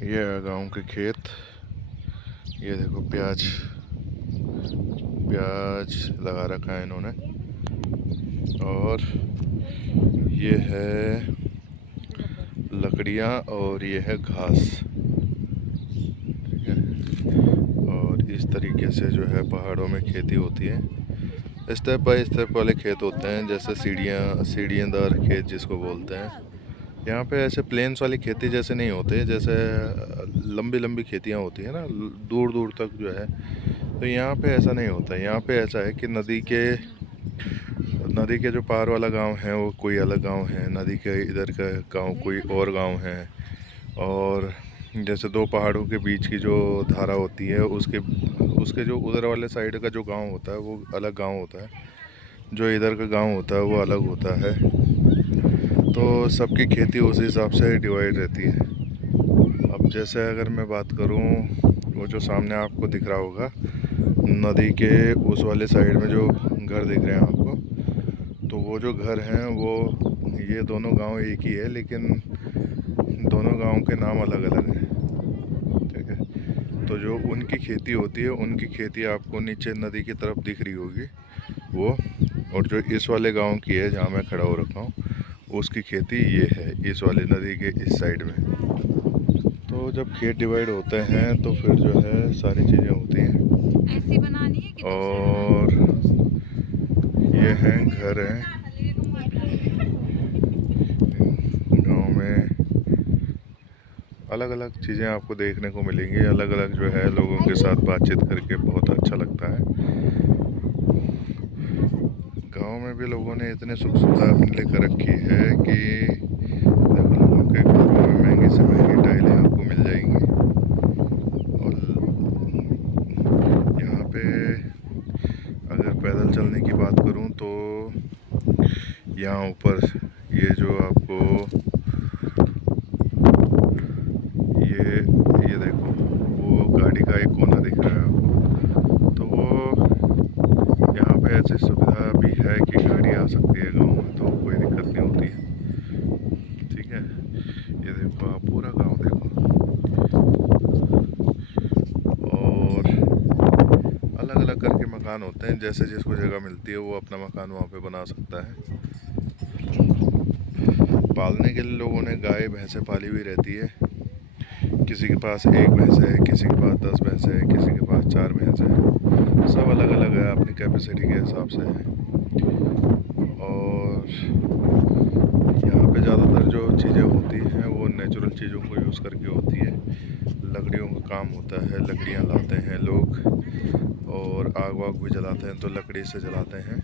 ये है गाँव के खेत। ये देखो प्याज लगा रखा है इन्होंने। और ये है लकड़ियाँ और ये है घास। ठीक है। और इस तरीके से जो है पहाड़ों में खेती होती है। स्टेप बाय स्टेप वाले खेत होते हैं, जैसे सीढ़ियाँदार खेत जिसको बोलते हैं। यहाँ पे ऐसे प्लेन्स वाली खेती जैसे नहीं होते, जैसे लंबी लंबी खेतियाँ होती हैं ना, दूर दूर तक जो है। तो यहाँ पे ऐसा नहीं होता। यहाँ पे ऐसा है कि नदी के जो पार वाला गांव है वो कोई अलग गांव है, नदी के इधर का गांव कोई और गांव है। और जैसे दो पहाड़ों के बीच की जो धारा होती है, उसके जो उधर वाले साइड का जो गांव होता है वो अलग गांव होता है, जो इधर का गांव होता है वो अलग होता है। तो सबकी खेती उस हिसाब से डिवाइड रहती है। अब जैसे अगर मैं बात करूं, वो जो सामने आपको दिख रहा होगा नदी के उस वाले साइड में जो घर दिख रहे हैं आपको, तो वो जो घर हैं वो ये दोनों गांव एक ही है, लेकिन दोनों गांव के नाम अलग अलग हैं। ठीक है। तो जो उनकी खेती होती है, उनकी खेती आपको नीचे नदी की तरफ दिख रही होगी वो। और जो इस वाले गांव की है जहां मैं खड़ा हो रखा हूँ, उसकी खेती ये है इस वाले नदी के इस साइड में। तो जब खेत डिवाइड होते हैं तो फिर जो है सारी चीज़ें होती हैं। ऐसी बनानी है कि और ये हैं घर हैं गांव में। अलग अलग चीज़ें आपको देखने को मिलेंगी, अलग अलग जो है लोगों के साथ बातचीत करके बहुत अच्छा लगता है। गांव में भी लोगों ने इतनी सुख सुविधा अपने लिए कर रखी है कि देखो, लोगों के घरों में महंगी से महंगी टाइलें आपको मिल जाएंगी। और यहाँ पे अगर पैदल चलने की बात करूँ तो यहाँ ऊपर ये जो आपको ये देखो, वो गाड़ी का एक कोना दिख रहा है आपको, तो वो यहाँ पे ऐसी सुविधा भी है कि गाड़ी आ सकती है गांव में, तो कोई दिक्कत नहीं होती है। ठीक है। ये देखो आप पूरा गांव देखो। और अलग अलग करके मकान होते हैं, जैसे जिसको जगह मिलती है वो अपना मकान वहाँ पे बना सकता है। पालने के लिए लोगों ने गाय भैंसें पाली हुई रहती है। किसी के पास एक भैंस है, किसी के पास 10 भैंस है, किसी के पास 4 भैंस है। सब अलग अलग है, अपनी कैपेसिटी के हिसाब से है। और यहाँ पे ज़्यादातर जो चीज़ें होती हैं वो नेचुरल चीज़ों को यूज़ करके होती है। लकड़ियों का काम होता है, लकड़ियाँ लाते हैं लोग, और आग वाग भी जलाते हैं तो लकड़ी से जलाते हैं।